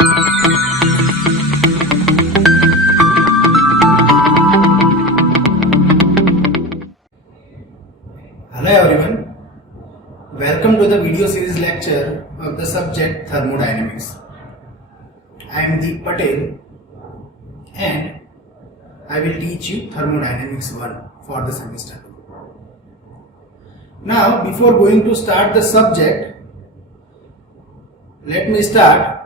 Hello everyone, welcome to the video series lecture of the subject Thermodynamics. I am Deep Patel and I will teach you Thermodynamics-1 for the semester. Now before going to start the subject, let me start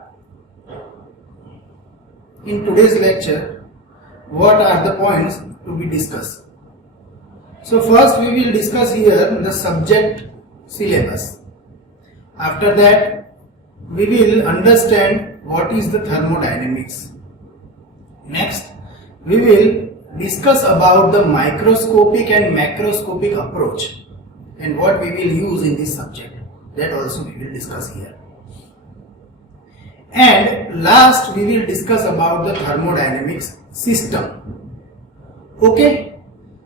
in today's lecture what are the points to be discussed. So first we will discuss here the subject syllabus. After that we will understand what is the thermodynamics. Next we will discuss about the microscopic and macroscopic approach and what we will use in this subject. That also we will discuss here. And last we will discuss about the thermodynamics system. Okay.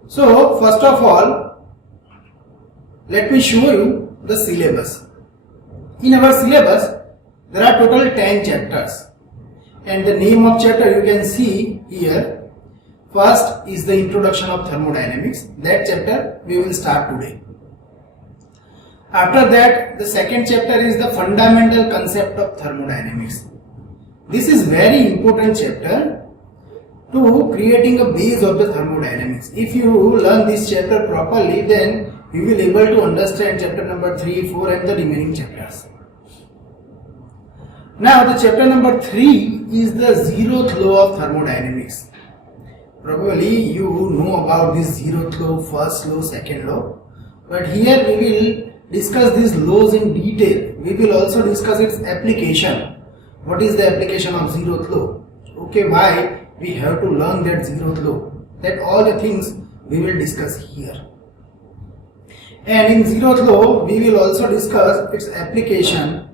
So first of all, let me show you the syllabus. In our syllabus, there are total 10 chapters. And the name of chapter you can see here. First is the introduction of thermodynamics. That chapter we will start today. After that, the second chapter is the fundamental concept of thermodynamics. This is very important chapter to creating a base of the thermodynamics. If you learn this chapter properly, then you will able to understand chapter number 3, 4 and the remaining chapters. Now the chapter number 3 is the zeroth law of thermodynamics. Probably you know about this zeroth law, first law, second law. But here we will discuss these laws in detail. We will also discuss its application. What is the application of zeroth law? Okay, why we have to learn that zeroth law? That all the things we will discuss here. And in zeroth law we will also discuss its application,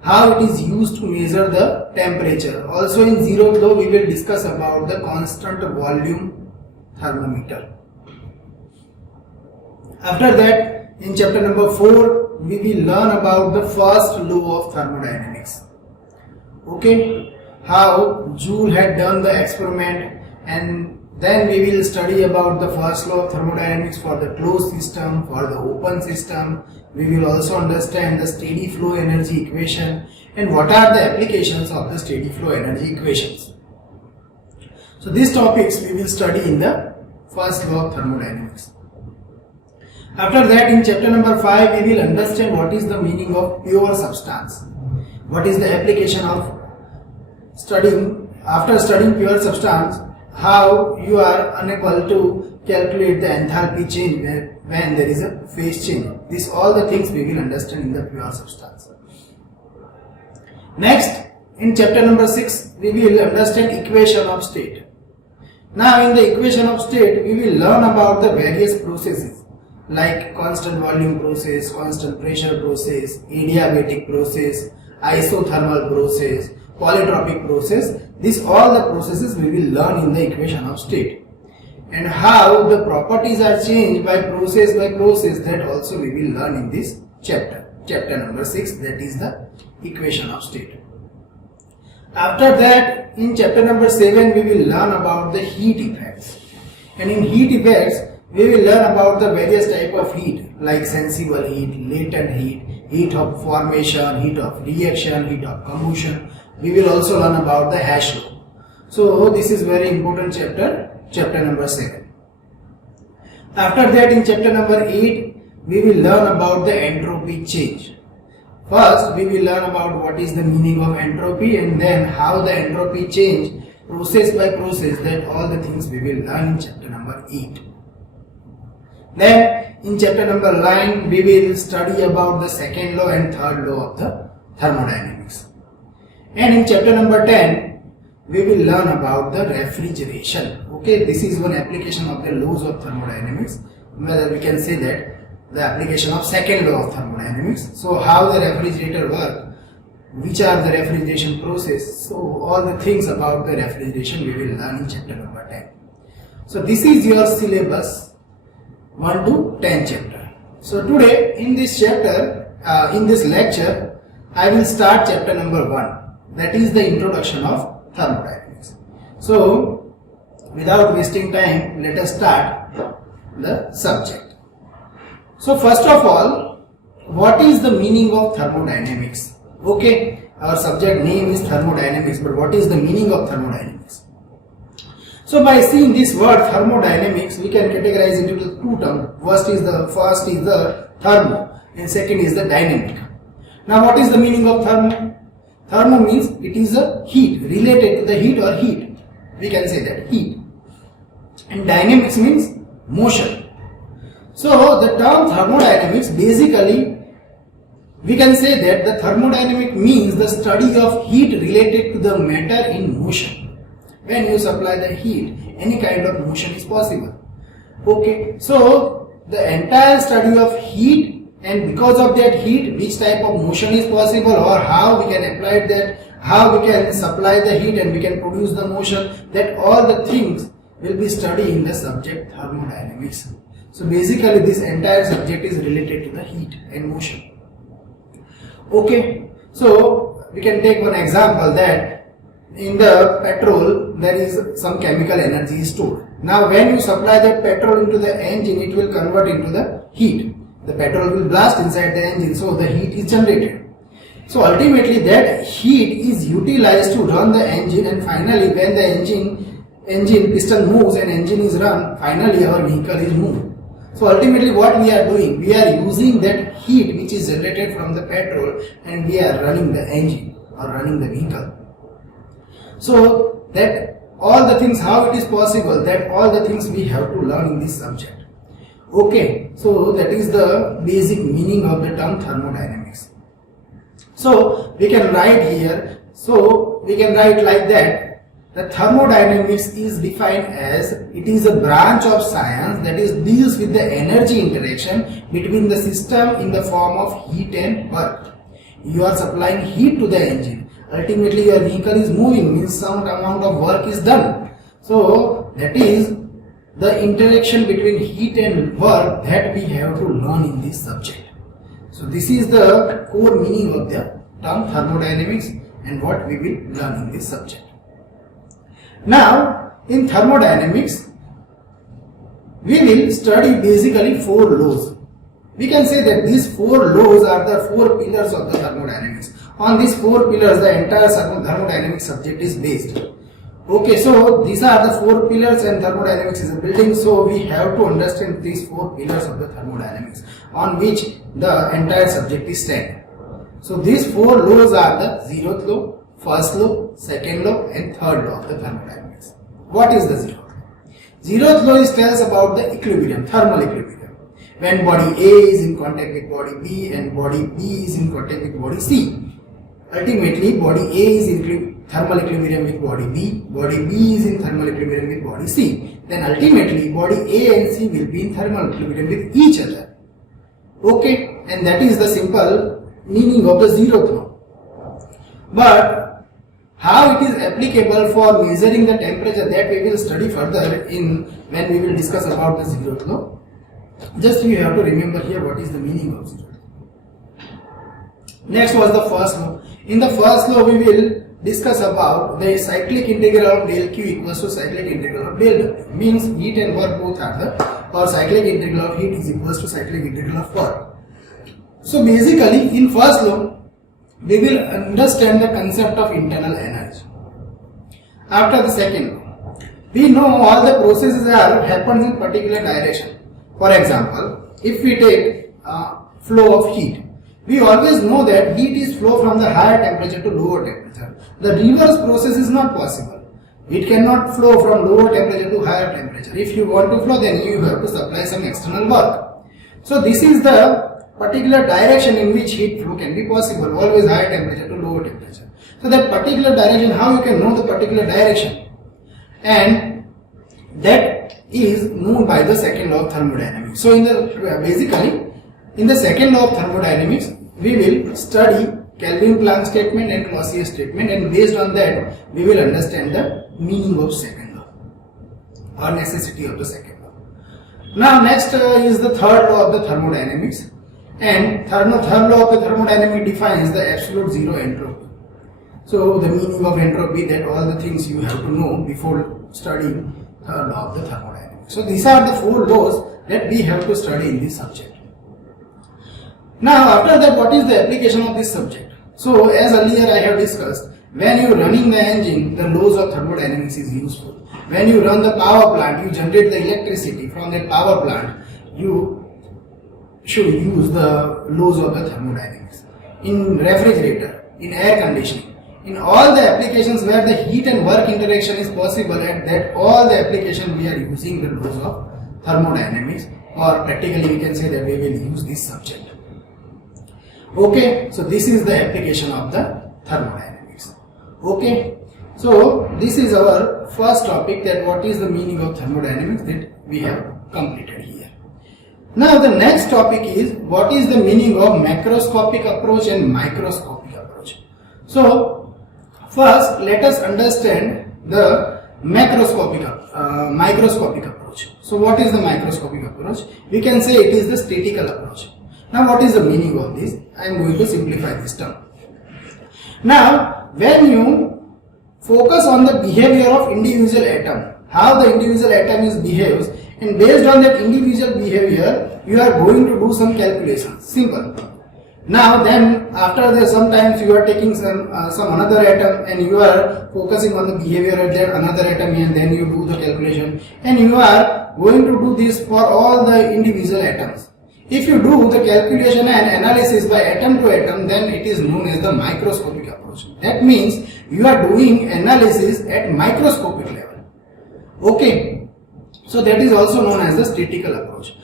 how it is used to measure the temperature. Also in zeroth law we will discuss about the constant volume thermometer. After that, in chapter number 4 we will learn about the first law of thermodynamics. Okay, how Joule had done the experiment, and then we will study about the first law of thermodynamics for the closed system, for the open system. We will also understand the steady flow energy equation and what are the applications of the steady flow energy equations. So these topics we will study in the first law of thermodynamics. After that, in chapter number 5 we will understand what is the meaning of pure substance. What is the application of after studying pure substance, how you are unable to calculate the enthalpy change when there is a phase change. These all the things we will understand in the pure substance. Next, in chapter number 6 we will understand equation of state. Now in the equation of state we will learn about the various processes like constant volume process, constant pressure process, adiabatic process, isothermal process, polytropic process. These all the processes we will learn in the equation of state, and how the properties are changed by process, that also we will learn in this chapter number 6, that is the equation of state. After that, in chapter number 7 we will learn about the heat effects, and in heat effects we will learn about the various type of heat like sensible heat, latent heat, heat of formation, heat of reaction, heat of combustion. We will also learn about the hash law. So this is very important chapter number 7. After that, in chapter number 8 we will learn about the entropy change. First we will learn about what is the meaning of entropy, and then how the entropy change process by process. That all the things we will learn in chapter number 8. Then in chapter number 9 we will study about the second law and third law of the thermodynamics. And in chapter number 10 we will learn about the refrigeration. Okay, this is one application of the laws of thermodynamics, whether we can say that the application of second law of thermodynamics. So how the refrigerator work, which are the refrigeration process. So all the things about the refrigeration we will learn in chapter number 10. So this is your syllabus 1 to 10 chapter. So today in this chapter, in this lecture, I will start chapter number 1. That is the introduction of thermodynamics. So, without wasting time, let us start the subject. So, first of all, what is the meaning of thermodynamics? Okay, our subject name is thermodynamics, but what is the meaning of thermodynamics? So, by seeing this word thermodynamics, we can categorize it into two terms. First is the thermo, and second is the dynamic. Now, what is the meaning of thermo? Thermo means it is a heat, related to the heat or heat. We can say that heat. And dynamics means motion. So, the term thermodynamics, basically we can say that the thermodynamic means the study of heat related to the matter in motion. When you supply the heat, any kind of motion is possible. Okay, so the entire study of heat, and because of that heat, which type of motion is possible, or how we can apply that, how we can supply the heat and we can produce the motion, that all the things will be studied in the subject thermodynamics. So basically this entire subject is related to the heat and motion. Okay, so we can take one example that in the petrol there is some chemical energy stored. Now when you supply that petrol into the engine, it will convert into the heat. The petrol will blast inside the engine, so the heat is generated. So ultimately that heat is utilized to run the engine, and finally when the engine piston moves and engine is run, finally our vehicle is moved. So ultimately what we are doing, we are using that heat which is generated from the petrol and we are running the engine or running the vehicle. So that all the things, how it is possible, that all the things we have to learn in this subject. Okay, so that is the basic meaning of the term thermodynamics. So we can write here, like that. The thermodynamics is defined as it is a branch of science that is deals with the energy interaction between the system in the form of heat and work. You are supplying heat to the engine. Ultimately your vehicle is moving, means some amount of work is done. So that is the interaction between heat and work that we have to learn in this subject. So this is the core meaning of the term thermodynamics and what we will learn in this subject. Now, in thermodynamics, we will study basically 4 laws. We can say that these 4 laws are the 4 pillars of the thermodynamics. On these 4 pillars, the entire thermodynamics subject is based. Okay, so these are the 4 pillars and thermodynamics is a building, so we have to understand these 4 pillars of the thermodynamics on which the entire subject is standing. So these 4 laws are the 0th law, 1st law, 2nd law and 3rd law of the thermodynamics. What is the 0th law? 0th law tells about the equilibrium, thermal equilibrium. When body A is in contact with body B and body B is in contact with body C. Ultimately, body A is in thermal equilibrium with body B is in thermal equilibrium with body C. Then ultimately, body A and C will be in thermal equilibrium with each other. Okay, and that is the simple meaning of the 0th law. But how it is applicable for measuring the temperature, that we will study further when we will discuss about the 0th law. Just you have to remember here what is the meaning of 0th law. Next was the 1st law. In the 1st law we will discuss about the cyclic integral of del Q equals to cyclic integral of del W. Means heat and work both are the, or cyclic integral of heat is equals to cyclic integral of work. So basically in 1st law we will understand the concept of internal energy. After the 2nd law, we know all the processes happens in particular direction. For example, if we take flow of heat, we always know that heat is flow from the higher temperature to lower temperature. The reverse process is not possible. It cannot flow from lower temperature to higher temperature. If you want to flow, then you have to supply some external work. So this is the particular direction in which heat flow can be possible, always higher temperature to lower temperature. So that particular direction, how you can know the particular direction, and that is known by the 2nd law of thermodynamics. So basically in the 2nd law of thermodynamics we will study Kelvin-Planck statement and Clausius statement, and based on that we will understand the meaning of 2nd law or necessity of the 2nd law. Now next is the 3rd law of the thermodynamics. And third law of the thermodynamics defines the absolute zero entropy. So the meaning of entropy, that all the things you have to know before studying the law of the thermodynamics. So these are the 4 laws that we have to study in this subject. Now after that, what is the application of this subject? So as earlier I have discussed, when you are running the engine, the laws of thermodynamics is useful. When you run the power plant, you generate the electricity from that power plant, you should use the laws of the thermodynamics. In refrigerator, in air conditioning, in all the applications where the heat and work interaction is possible, at that all the application we are using the laws of thermodynamics, or practically we can say that we will use this subject. Okay, so this is the application of the thermodynamics. Okay, so this is our first topic, that what is the meaning of thermodynamics, that we have completed here. Now the next topic is what is the meaning of macroscopic approach and microscopic approach. So first let us understand the microscopic approach. So what is the microscopic approach? We can say it is the statistical approach. Now what is the meaning of this? I am going to simplify this term. Now when you focus on the behavior of individual atom, how the individual atom behaves, and based on that individual behavior you are going to do some calculations. Simple. Now then after that, sometimes you are taking some another atom and you are focusing on the behavior of that another atom, and then you do the calculation, and you are going to do this for all the individual atoms. If you do the calculation and analysis by atom to atom, then it is known as the microscopic approach. That means you are doing analysis at microscopic level. Okay, so that is also known as the statistical approach.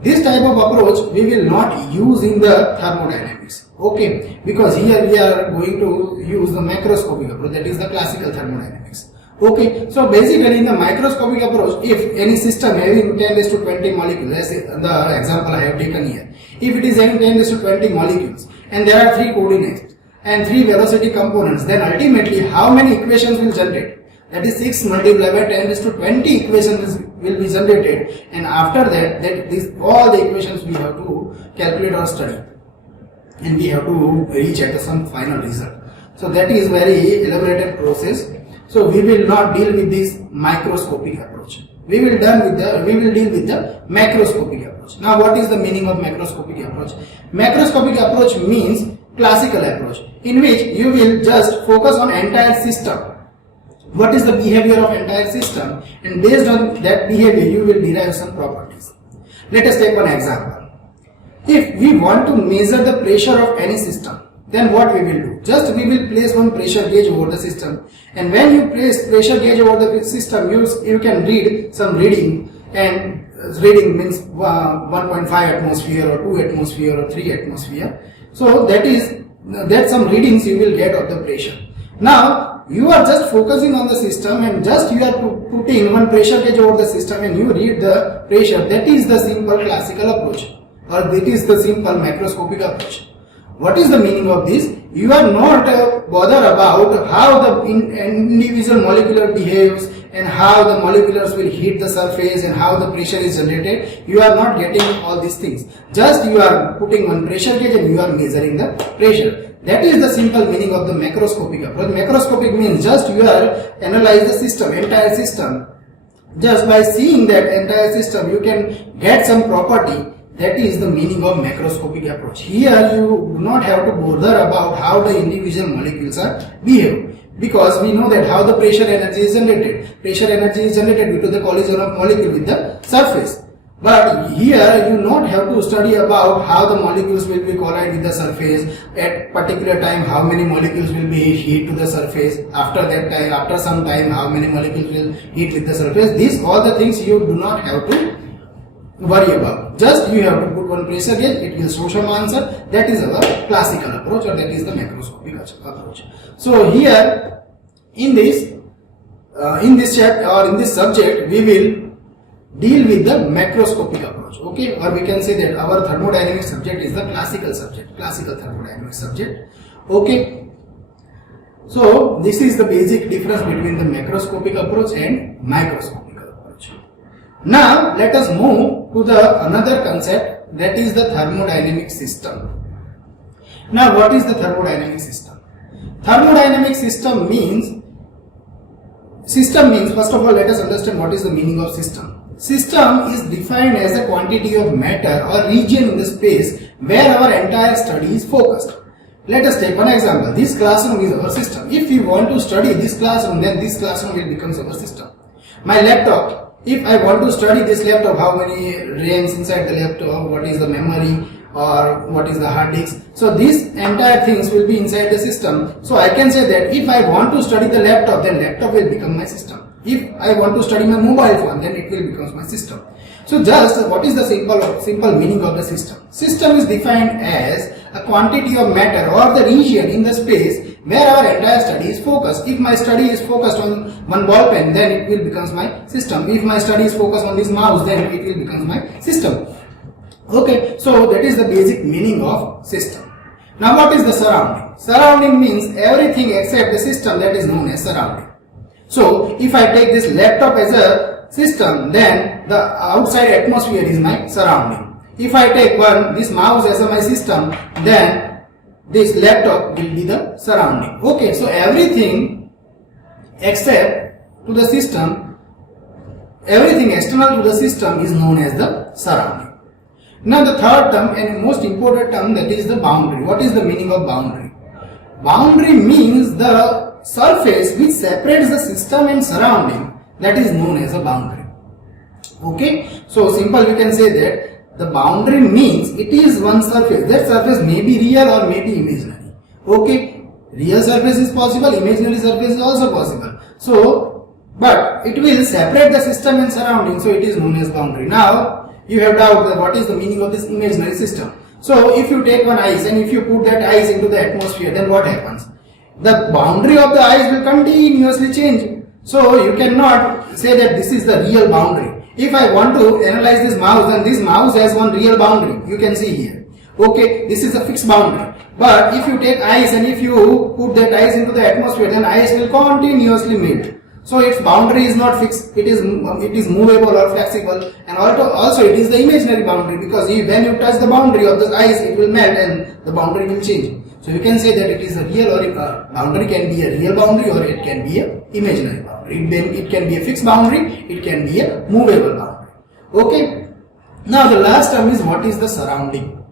This type of approach we will not use in the thermodynamics. Okay, because here we are going to use the macroscopic approach, that is the classical thermodynamics. Okay, so basically in the microscopic approach, if any system having 10 raised to 20 molecules, as the example I have taken here, if it is having 10 raised to 20 molecules and there are 3 coordinates and 3 velocity components, then ultimately how many equations will generate? That is 6 multiplied by 10 raised to 20 equations will be generated, and after that, all the equations we have to calculate or study, and we have to reach at some final result. So that is very elaborated process. So we will not deal with this microscopic approach. We will deal with the macroscopic approach. Now what is the meaning of macroscopic approach? Macroscopic approach means classical approach, in which you will just focus on entire system. What is the behavior of entire system, and based on that behavior you will derive some properties. Let us take one example. If we want to measure the pressure of any system, then what we will do? Just we will place one pressure gauge over the system, and when you place pressure gauge over the system, you can read some reading, and reading means 1.5 atmosphere or 2 atmosphere or 3 atmosphere. So that some readings you will get of the pressure. Now you are just focusing on the system, and just you are putting one pressure gauge over the system and you read the pressure. That is the simple classical approach, or that is the simple macroscopic approach. What is the meaning of this? You are not bothered about how the individual molecular behaves and how the molecules will hit the surface and how the pressure is generated. You are not getting all these things. Just you are putting one pressure gauge and you are measuring the pressure. That is the simple meaning of the macroscopic approach. Macroscopic means just you are analyze the system, entire system. Just by seeing that entire system, you can get some property. That is the meaning of macroscopic approach. Here you do not have to bother about how the individual molecules are behave, because we know that how the pressure energy is generated. Pressure energy is generated due to the collision of molecule with the surface. But here you not have to study about how the molecules will be collide with the surface at particular time, how many molecules will be hit to the surface, after that time, after some time, how many molecules will hit with the surface. These all the things you do not have to worry about. Just you have to put one pressure gauge, it will show some answer. That is our classical approach, or that is the macroscopic approach. So here in this chapter or in this subject, we will deal with the macroscopic approach. Okay, or we can say that our thermodynamic subject is the classical subject, classical thermodynamic subject. Okay, so this is the basic difference between the macroscopic approach and microscopic approach. Now let us move to the another concept, that is the thermodynamic system. Now what is the thermodynamic system? Thermodynamic system means, first of all, let us understand what is the meaning of system. System is defined as a quantity of matter or region in the space where our entire study is focused. Let us take one example. This classroom is our system. If we want to study this classroom, then this classroom will become our system. My laptop, if I want to study this laptop, how many RAMs inside the laptop, what is the memory, or what is the hard disk. So these entire things will be inside the system. So I can say that if I want to study the laptop, then laptop will become my system. If I want to study my mobile phone, then it will become my system. So just what is the simple meaning of the system? System is defined as a quantity of matter or the region in the space where our entire study is focused. If my study is focused on one ball pen, then it will become my system. If my study is focused on this mouse, then it will become my system. Okay, so that is the basic meaning of system. Now what is the surrounding? Surrounding means everything except the system, that is known as surrounding. So if I take this laptop as a system, then the outside atmosphere is my surrounding. If I take this mouse as my system, then this laptop will be the surrounding. Okay, so everything except to the system, everything external to the system is known as the surrounding. Now the third term and most important term, that is the boundary. What is the meaning of boundary? Boundary means the surface which separates the system and surrounding, that is known as a boundary. Okay, so simple we can say that the boundary means it is one surface. That surface may be real or may be imaginary. Okay, real surface is possible, imaginary surface is also possible. So, but it will separate the system and surrounding, so it is known as boundary. Now, you have doubt that what is the meaning of this imaginary system. So, if you take one ice and if you put that ice into the atmosphere, then what happens? The boundary of the ice will continuously change. So, you cannot say that this is the real boundary. If I want to analyze this mouse, then this mouse has one real boundary. You can see here. Okay, this is a fixed boundary. But if you take ice and if you put that ice into the atmosphere, then ice will continuously melt. So its boundary is not fixed. It is movable or flexible, and also it is the imaginary boundary, because when you touch the boundary of the ice, it will melt and the boundary will change. So you can say that it is a real, or a boundary can be a real boundary or it can be a imaginary boundary. It can be a fixed boundary, it can be a movable boundary. Okay. Now the last term is what is the surrounding,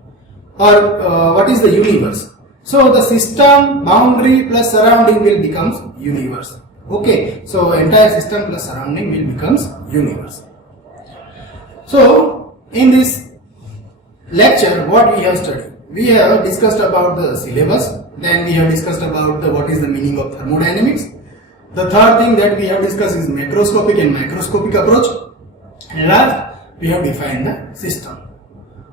or what is the universe. So the system, boundary plus surrounding will become universe. Okay, so entire system plus surrounding will becomes universe. So in this lecture, what we have studied? We have discussed about the syllabus, then we have discussed about what is the meaning of thermodynamics. The third thing that we have discussed is macroscopic and microscopic approach, and last we have defined the system.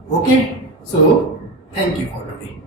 Okay, so thank you for today.